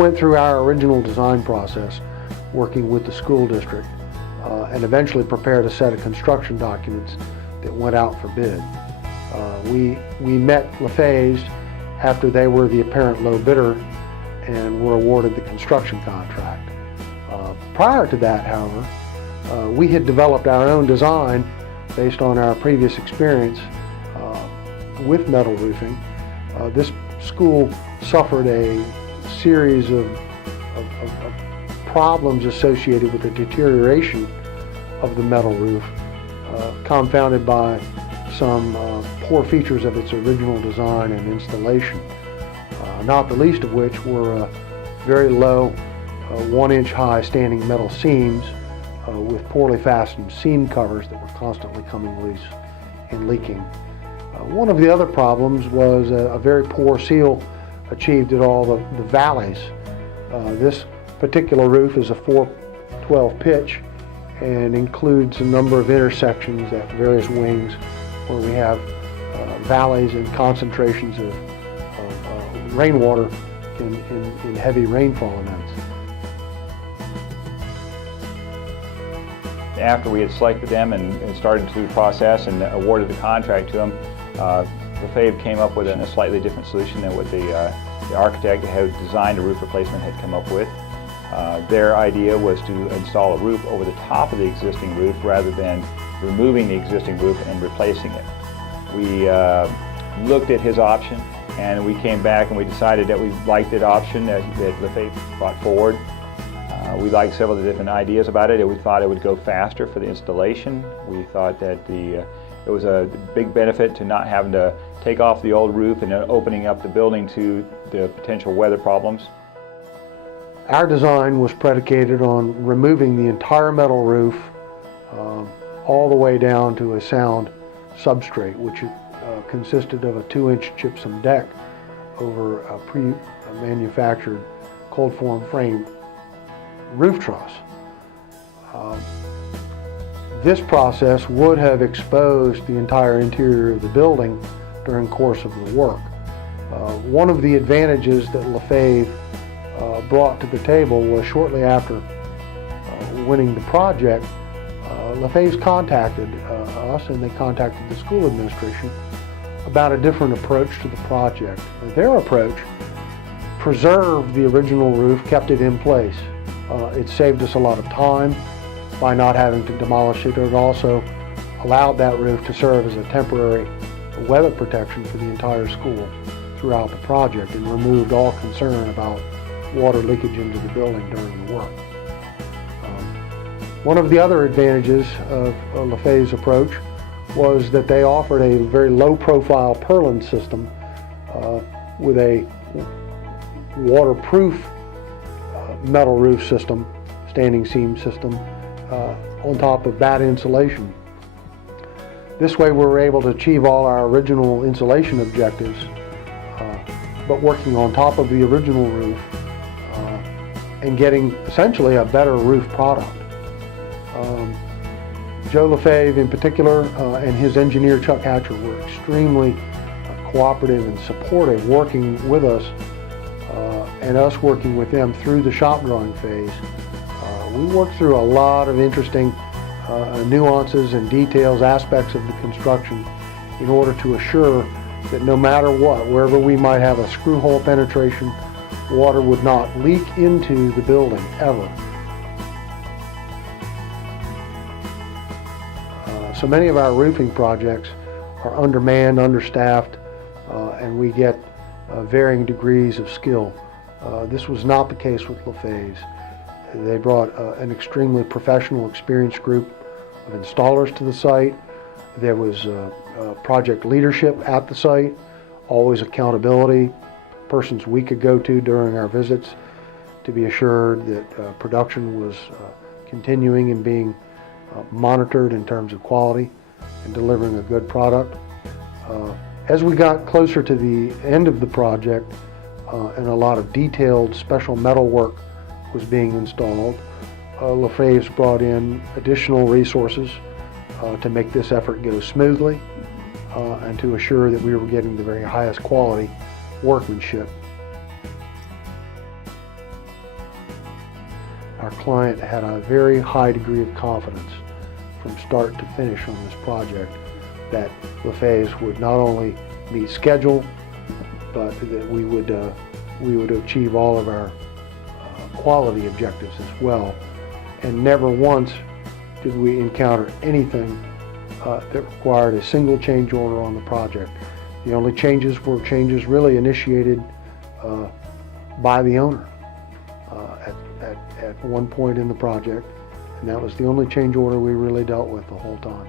went through our original design process, working with the school district, and eventually prepared a set of construction documents that went out for bid. We met LaFave's after they were the apparent low bidder and were awarded the construction contract. Prior to that, however, we had developed our own design based on our previous experience with metal roofing. This school suffered a series of problems associated with the deterioration of the metal roof, compounded by some poor features of its original design and installation, not the least of which were very low 1-inch high standing metal seams with poorly fastened seam covers that were constantly coming loose and leaking. One of the other problems was a very poor seal achieved at all the valleys. This particular roof is a 412 pitch and includes a number of intersections at various wings where we have valleys and concentrations of rainwater in heavy rainfall events. After we had selected them and started to process and awarded the contract to them, LaFave came up with a slightly different solution than what the architect who had designed a roof replacement had come up with. Their idea was to install a roof over the top of the existing roof rather than removing the existing roof and replacing it. We looked at his option and we came back and we decided that we liked that option that LaFave brought forward. We liked several of the different ideas about it, and we thought it would go faster for the installation. We thought that it was a big benefit to not having to take off the old roof and then opening up the building to the potential weather problems. Our design was predicated on removing the entire metal roof all the way down to a sound substrate, which consisted of a 2-inch gypsum deck over a pre-manufactured cold form frame roof truss. This process would have exposed the entire interior of the building during the course of the work. One of the advantages that LaFave brought to the table was shortly after winning the project, LaFave's contacted us and they contacted the school administration about a different approach to the project. Their approach preserved the original roof, kept it in place. It saved us a lot of time by not having to demolish it. It also allowed that roof to serve as a temporary weather protection for the entire school throughout the project and removed all concern about water leakage into the building during the work. One of the other advantages of LaFave's approach was that they offered a very low-profile purlin system with a waterproof metal roof system, standing seam system, on top of bad insulation. This way we were able to achieve all our original insulation objectives, but working on top of the original roof and getting essentially a better roof product. Joe LaFave in particular and his engineer Chuck Hatcher were extremely cooperative and supportive, working with us and us working with them through the shop drawing phase. We worked through a lot of interesting nuances and details, aspects of the construction in order to assure that no matter what, wherever we might have a screw hole penetration, water would not leak into the building ever. So many of our roofing projects are undermanned, understaffed, and we get varying degrees of skill. This was not the case with LaFave's. They brought an extremely professional, experienced group of installers to the site. There was project leadership at the site, always accountability, persons we could go to during our visits to be assured that production was continuing and being monitored in terms of quality and delivering a good product. As we got closer to the end of the project and a lot of detailed special metal work was being installed, LaFave's brought in additional resources to make this effort go smoothly and to assure that we were getting the very highest quality workmanship. client had a very high degree of confidence from start to finish on this project that LaFave's would not only meet schedule, but that we would achieve all of our quality objectives as well. And never once did we encounter anything that required a single change order on the project. The only changes were changes really initiated by the owner at one point in the project, and that was the only change order we really dealt with the whole time.